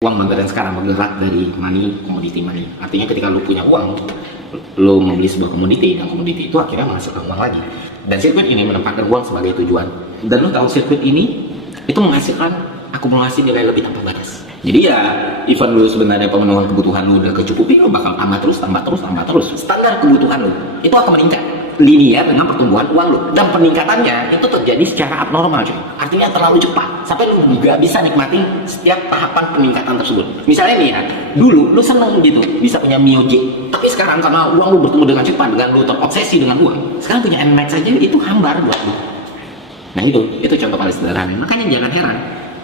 Uang modern sekarang bergerak dari money, komoditi money. Artinya ketika lu punya uang, lu membeli sebuah komoditi, dan komoditi itu akhirnya menghasilkan uang lagi. Dan sirkuit ini menempatkan uang sebagai tujuan. Dan lu tahu sirkuit ini itu menghasilkan akumulasi nilai lebih tanpa batas. Jadi ya, even lu sebenarnya pemenuhan kebutuhan lu udah kecukupi, lu bakal tambah terus, tambah terus, tambah terus. Standar kebutuhan lu itu akan meningkat linear dengan pertumbuhan uang lu, dan peningkatannya itu terjadi secara abnormal, cuy. Artinya terlalu cepat sampai lu nggak bisa nikmatin setiap tahapan peningkatan tersebut. Misalnya nih ya, dulu lu seneng gitu bisa punya Mio J, tapi sekarang karena uang lu bertumbuh dengan cepat, dengan lu terobsesi dengan uang, sekarang punya Nmax saja itu hambar buat lu. Nah itu contoh paling sederhana. Makanya jangan heran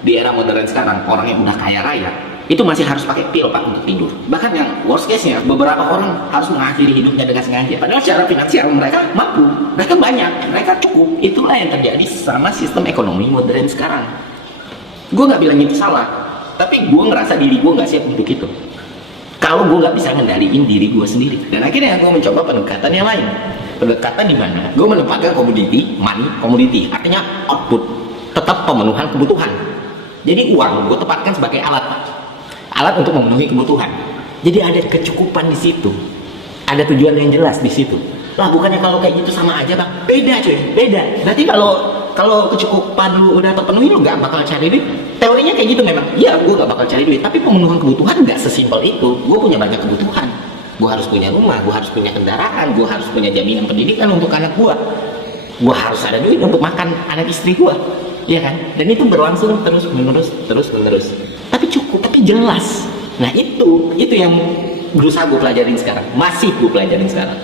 di era modern sekarang orang yang udah kaya raya itu masih harus pakai pil pak untuk tidur. Bahkan yang worst case nya beberapa orang harus mengakhiri hidupnya dengan sengaja. Padahal secara finansial mereka mampu, mereka banyak, mereka cukup. Itulah yang terjadi sama sistem ekonomi modern sekarang. Gue nggak bilang itu salah, tapi gue ngerasa diri gue nggak siap untuk itu. Kalau gue nggak bisa ngendaliin diri gue sendiri, dan akhirnya gue mencoba pendekatan yang lain. Pendekatan di mana gue menempatkan komoditi, money, komoditi, artinya output, tetap pemenuhan kebutuhan. Jadi uang gue tempatkan sebagai alat, alat untuk memenuhi kebutuhan. Jadi ada kecukupan di situ, ada tujuan yang jelas di situ. Lah bukannya kalau kayak gitu sama aja bang? Beda cuy, beda. Berarti kalau kecukupan lu udah terpenuhi, lu nggak bakal cari duit. Teorinya kayak gitu memang. Iya, gue nggak bakal cari duit. Tapi pemenuhan kebutuhan nggak sesimpel itu. Gue punya banyak kebutuhan. Gue harus punya rumah, gue harus punya kendaraan, gue harus punya jaminan pendidikan untuk anak gue harus ada duit untuk makan anak istri gue, ya kan? Dan itu berlangsung terus menerus. Tapi cukup, tapi jelas. Nah itu yang berusaha gue pelajarin sekarang, masih gue pelajarin sekarang.